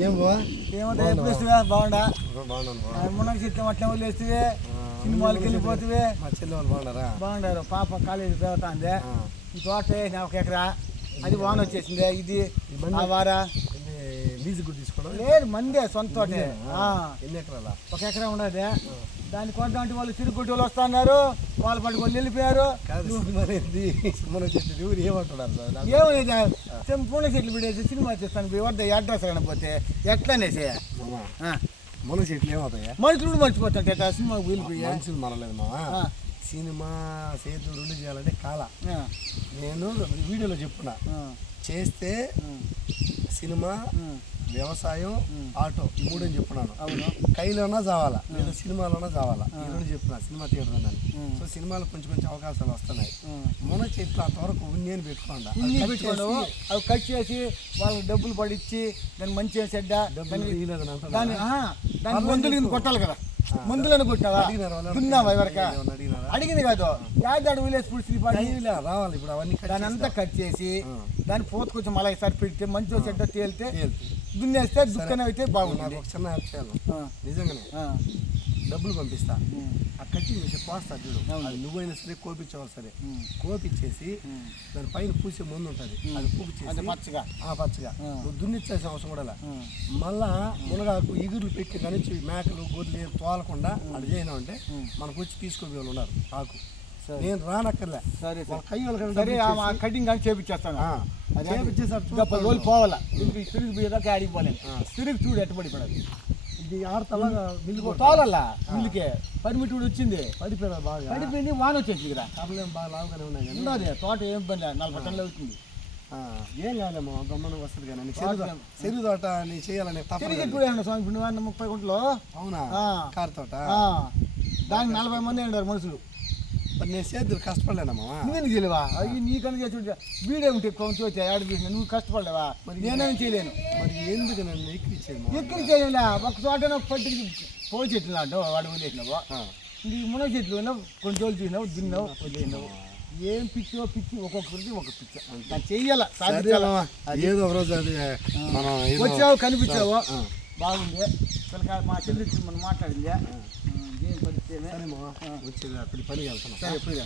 ఏం బా? ఏమంటే ఎప్పుడు వస్తువే బాగుండా? మునగ చెట్లు అట్లా వదిలేస్తే సినిమాలకి వెళ్ళిపోతువే. మా బాగున్నారా? బాగుండారు. పాప కాలేజీ చదువుతుంది ఆ. ఈ తోట వేసిన ఒక ఎకరా. అది వాన వచ్చేసింది. ఇది ఆ వారా. ఇది లీజు కూడా తీసుకోవడం లేదు మందే సొంత తోటే. ఎన్ని ఎకరాల? ఒక ఎకరా ఉండదు. దాన్ని కొంతమంది వాళ్ళు తిరుగుకుంటూ వాళ్ళు వస్తున్నారు వాళ్ళు పట్టుకొని వెళ్ళిపోయారు సినిమా సినిమా వచ్చేసి ఊరు ఏమంటున్నారు సార్? పూల చెట్లు పెడేసి సినిమా చేస్తాను వద్ద అడ్రస్ కనపోతే ఎట్లా అనేసి మామ, మున చెట్లు ఏమవుతాయా? మనుషులు మర్చిపోతుంటే ఆ సినిమాకి వెళ్ళిపోయి? మనుషులు మనలేదు మామ ఆ. సినిమా సేతు రెండు చేయాలంటే కాల. నేను వీడియోలో చెప్పున్నా. ఆ, చేస్తే సినిమా. వ్యవసాయం ఆటో ఈ మూడు అని చెప్పున్నాను. అవును. కైలోనా చావాలా లేదా సినిమాలోనా చావాలా ఈ రెండు చెప్తున్నా సినిమా థియేటర్ ఉందని. ఉం. సో సినిమాలో కొంచెం కొంచెం అవకాశాలు వస్తున్నాయి. మున చెట్లు అంతవరకు నేను పెట్టుకోండా ఇన్ని పెట్టుకోండు. అవి కట్ చేసి వాళ్ళకి డబ్బులు పడిచ్చి దాన్ని మంచిగా చెడ్డ డబ్బులు కొట్టాలి కదా. అడిగినారు వాళ్ళు దున్నావా ఎవరిక? అడిగింది కాదు. యాదాడు స్లీప్ టైంలే రావాలి ఇప్పుడు అవన్నీ దాని అంతా కట్ చేసి. దాని పోత కొంచెం మళ్ళీ ఈసారి పెడితే మంచిగా చెడ్డ తేలితే. దున్నేస్తే దుక్కన అయితే బాగుంటుంది. ఆ, నిజంగానే. డబ్బులు పంపిస్తా. ఆ కట్టి పోస్తా చూడు. అది నువ్వైనా సరే కోపించవాలి సరే. ఉం. దాని పైన పూసే ముందు ఉంటుంది. అది పూపిచ్చేసి పచ్చగా. ఆ పచ్చగా. నువ్వు దున్నిచ్చేసిన అవసరం కూడా మళ్ళా మునగాకు ఇగుర్లు పెట్టి కానీ మేకలు గొర్రెలు తోలకుండా అది చేయను అంటే. మనకు వచ్చి తీసుకునే వాళ్ళు ఉన్నారు ఆకు. నేను రానక్కర్లే. సరే కై సరే ఆ కటింగ్ కానీ చేపించేస్తాను. రోజులు పోవాలా తిరిగి తిరిగి పోయేదాకా ఆడికి పోలేను. ఆ. తిరిగి చూడు ఎట్టబడి పడదు. ఇది బిల్లు కొట్టాలి తోలల్లా? మిల్లుకే. పర్మిట్ కూడా వచ్చింది. పడిపోయినా బాగా. పడిపోయింది వాన వచ్చేసి ఇక్కడ కబలేం బాగా లావుగానే ఉన్నాయి కానీ. ఉన్నది తోట ఏం పని లేదు, నలభై టన్నులు అవుతుంది. ఆ, ఏం కాదేమో గమ్మనం వస్తుంది కానీ. చెరువు తోట నీ చేయాలని తిరిగి. కూడా స్వామి ఇప్పుడు ముప్పై గుంటలు? అవునా. కారు తోట? దానికి నలభై మంది ఉన్నారు మనుషులు? మరి నేను సేద్యులు కష్టపడలేనమ్మా నువ్వెందుకు చేయలేవా? అవి నీకన్నా చేసి వీడియో ఉంటే కొంచెం వచ్చి యాడ్ చూసిన నువ్వు కష్టపడలేవా? నేనేం చేయలేను. మరి ఎందుకు నన్ను? ఎక్కడికి చేయలే ఒక చోట పట్టుకు పోయి చెట్లు నాటు వాడు వదిలేసినావు. ఇది మునగ చెట్లు విన్నావు కొన్ని రోజులు చూసినావు దున్నావు వదిలేసినావు. ఏం పిచ్చో పిచ్చి ఒక్కొక్కరికి ఒక పిచ్చ. దాన్ని చెయ్యాల. ఏదో ఒక రోజు అది మనం వచ్చావు కనిపించావు. బాగుంది. పిల్లకాయ మా చెల్లి మనం మాట్లాడింది. ఏం వచ్చేది అక్కడి పని వెళ్తున్నాం సరే. పోయిరా